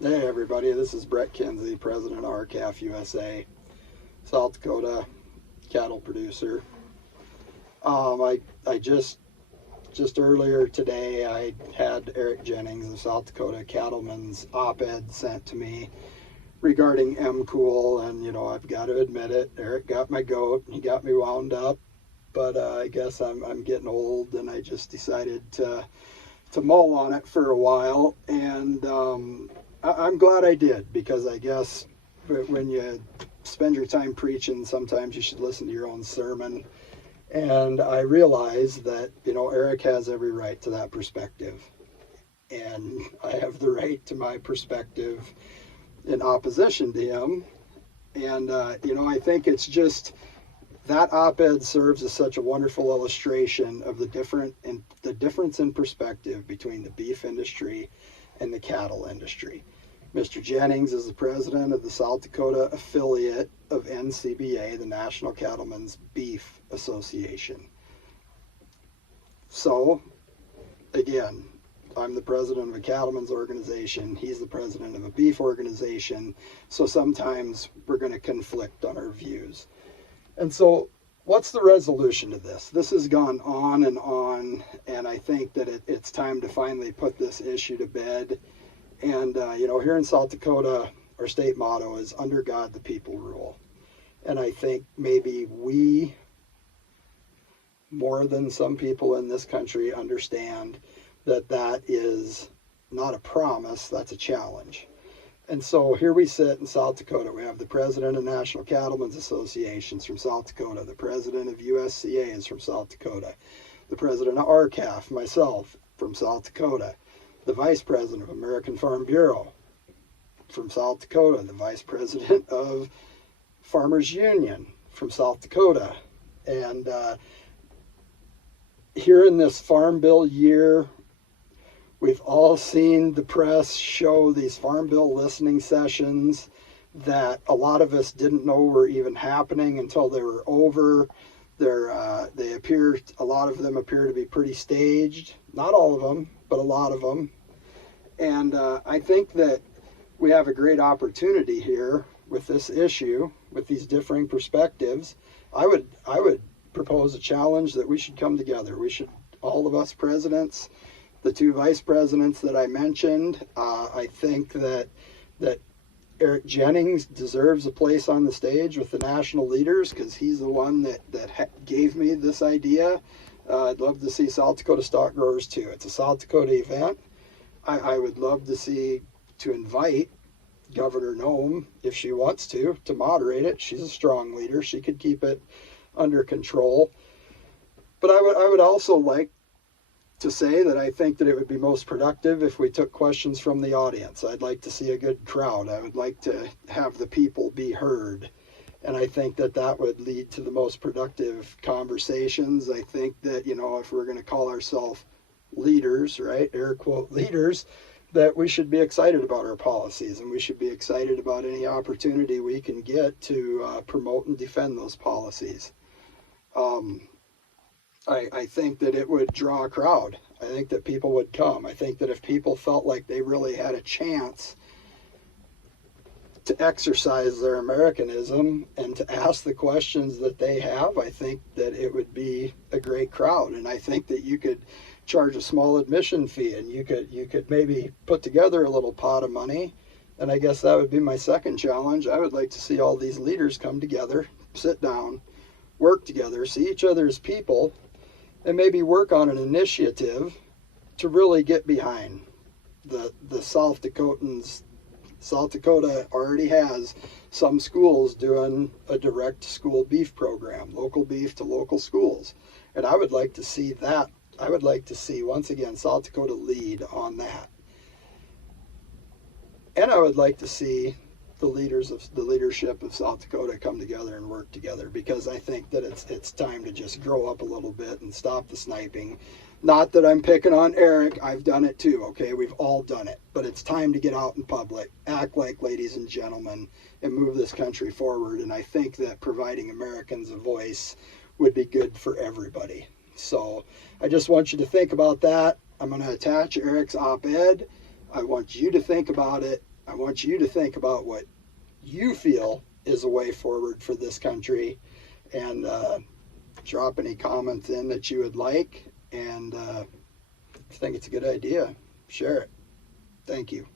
Hey everybody, this is Brett Kinsey, President of RCAF USA, South Dakota cattle producer. I just earlier today I had Eric Jennings of South Dakota Cattlemen's op-ed sent to me regarding MCOOL, and I've got to admit it, Eric got my goat, he got me wound up, but I guess I'm getting old, and I just decided to mull on it for a while, and I'm glad I did, because I guess when you spend your time preaching, sometimes you should listen to your own sermon. And I realize that, Eric has every right to that perspective. And I have the right to my perspective in opposition to him. And, I think it's just that op-ed serves as such a wonderful illustration of the difference in perspective between the beef industry and the cattle industry. Mr. Jennings is the president of the South Dakota affiliate of NCBA, the National Cattlemen's Beef Association. So, again, I'm the president of a cattlemen's organization. He's the president of a beef organization. So sometimes we're going to conflict on our views. And so, what's the resolution to this? This has gone on, and I think that it's time to finally put this issue to bed. And, here in South Dakota, our state motto is under God, the people rule. And I think maybe we, more than some people in this country, understand that that is not a promise, that's a challenge. And so here we sit in South Dakota. We have the president of National Cattlemen's Associations from South Dakota. The president of USCA is from South Dakota. The president of RCAF, myself, from South Dakota. The vice president of American Farm Bureau from South Dakota. The vice president of Farmers Union from South Dakota. And here in this Farm Bill year, we've all seen the press show these Farm Bill listening sessions that a lot of us didn't know were even happening until they were over. A lot of them appear to be pretty staged. Not all of them, but a lot of them. And I think that we have a great opportunity here with this issue, with these differing perspectives. I would propose a challenge that we should come together. We should, all of us presidents, the two vice presidents that I mentioned, I think that Eric Jennings deserves a place on the stage with the national leaders, because he's the one that gave me this idea. I'd love to see South Dakota Stock Growers too. It's a South Dakota event. I would love to invite Governor Noem, if she wants to moderate it. She's a strong leader. She could keep it under control. But I would also like to say that I think that it would be most productive if we took questions from the audience. I'd like to see a good crowd. I would like to have the people be heard. And I think that would lead to the most productive conversations. I think that, if we're going to call ourselves leaders, right, air quote leaders, that we should be excited about our policies, and we should be excited about any opportunity we can get to promote and defend those policies. I think that it would draw a crowd. I think that people would come. I think that if people felt like they really had a chance to exercise their Americanism and to ask the questions that they have, I think that it would be a great crowd. And I think that you could charge a small admission fee, and you could maybe put together a little pot of money. And I guess that would be my second challenge. I would like to see all these leaders come together, sit down, work together, see each other as people, and maybe work on an initiative to really get behind the South Dakotans. South Dakota already has some schools doing a direct school beef program, local beef to local schools. And I would like to see that. I would like to see, once again, South Dakota lead on that. And I would like to see the leadership of South Dakota come together and work together, because I think that it's time to just grow up a little bit and stop the sniping. Not that I'm picking on Eric, I've done it too, okay? We've all done it. But it's time to get out in public, act like ladies and gentlemen, and move this country forward. And I think that providing Americans a voice would be good for everybody. So I just want you to think about that. I'm going to attach Eric's op-ed. I want you to think about it. I want you to think about what you feel is a way forward for this country, and drop any comments in that you would like. And if you think it's a good idea, share it. Thank you.